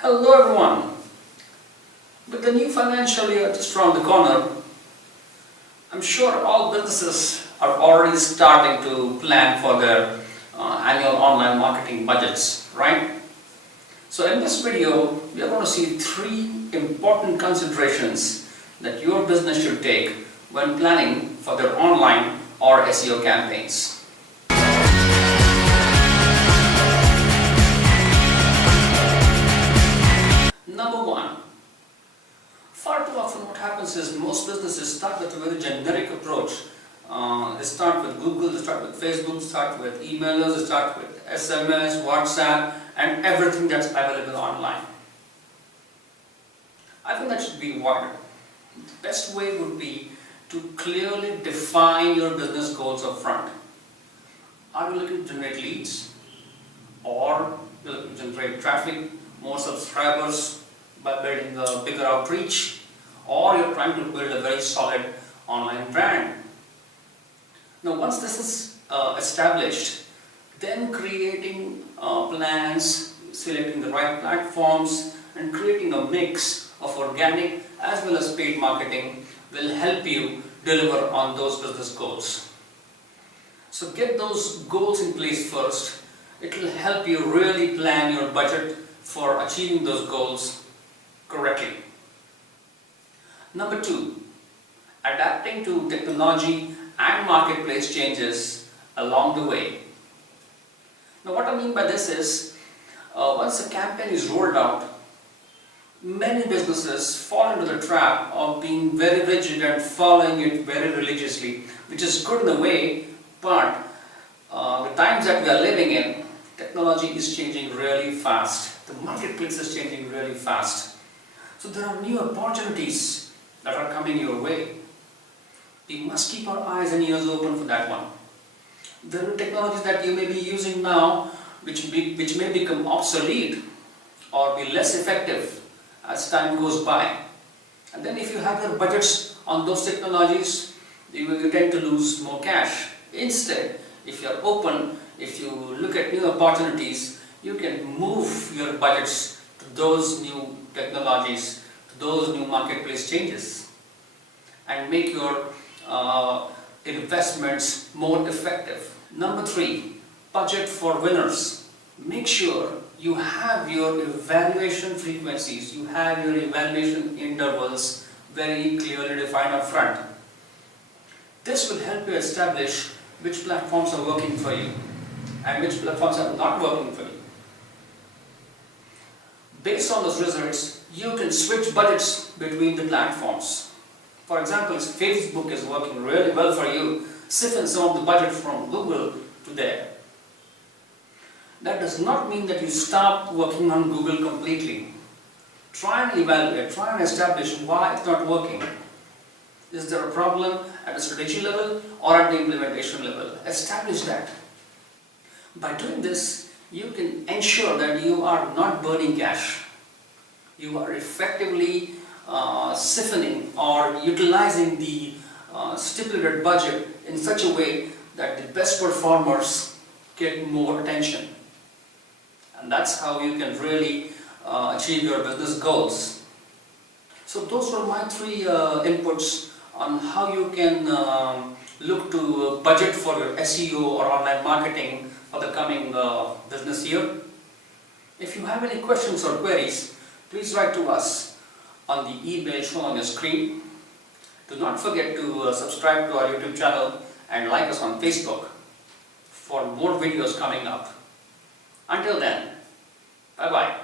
Hello everyone. With the new financial year just around the corner, I'm sure all businesses are already starting to plan for their annual online marketing budgets, right? So in this video, we are going to see 3 important considerations that your business should take when planning for their online or SEO campaigns. Number 1. Far too often what happens is most businesses start with a very generic approach. They start with Google, they start with Facebook, start with emailers, they start with SMS, WhatsApp and everything that's available online. I think that should be avoided. The best way would be to clearly define your business goals up front. Are you looking to generate leads? Or you're looking to generate traffic, more subscribers by building a bigger outreach? Or you're trying to build a very solid online brand? Now once this is established, then creating plans, selecting the right platforms and creating a mix of organic as well as paid marketing will help you deliver on those business goals. So get those goals in place first. It will help you really plan your budget for achieving those goals correctly. Number 2, adapting to technology and marketplace changes along the way. Now what I mean by this is, once a campaign is rolled out, many businesses fall into the trap of being very rigid and following it very religiously, which is good in a way, but the times that we are living in, technology is changing really fast. The marketplace is changing really fast. So there are new opportunities that are coming your way. We must keep our eyes and ears open for that one. There are technologies that you may be using now which may become obsolete or be less effective as time goes by. And then if you have your budgets on those technologies, you tend to lose more cash. Instead, if you are open, if you look at new opportunities, you can move your budgets to those new technologies, to those new marketplace changes and make your investments more effective. Number 3, budget for winners. Make sure you have your evaluation frequencies, you have your evaluation intervals very clearly defined up front. This will help you establish which platforms are working for you and which platforms are not working for you. Based on those results, you can switch budgets between the platforms. For example, if Facebook is working really well for you, siphon some of the budget from Google to there. That does not mean that you stop working on Google completely. Try and evaluate, try and establish why it's not working. Is there a problem at a strategy level or at the implementation level? Establish that. By doing this, you can ensure that you are not burning cash. You are effectively siphoning or utilizing the stipulated budget in such a way that the best performers get more attention. And that's how you can really achieve your business goals. So those were my 3 inputs on how you can look to budget for your SEO or online marketing for the coming business year. If you have any questions or queries, please write to us on the email shown on your screen. Do not forget to subscribe to our YouTube channel and like us on Facebook for more videos coming up. Until then, bye-bye.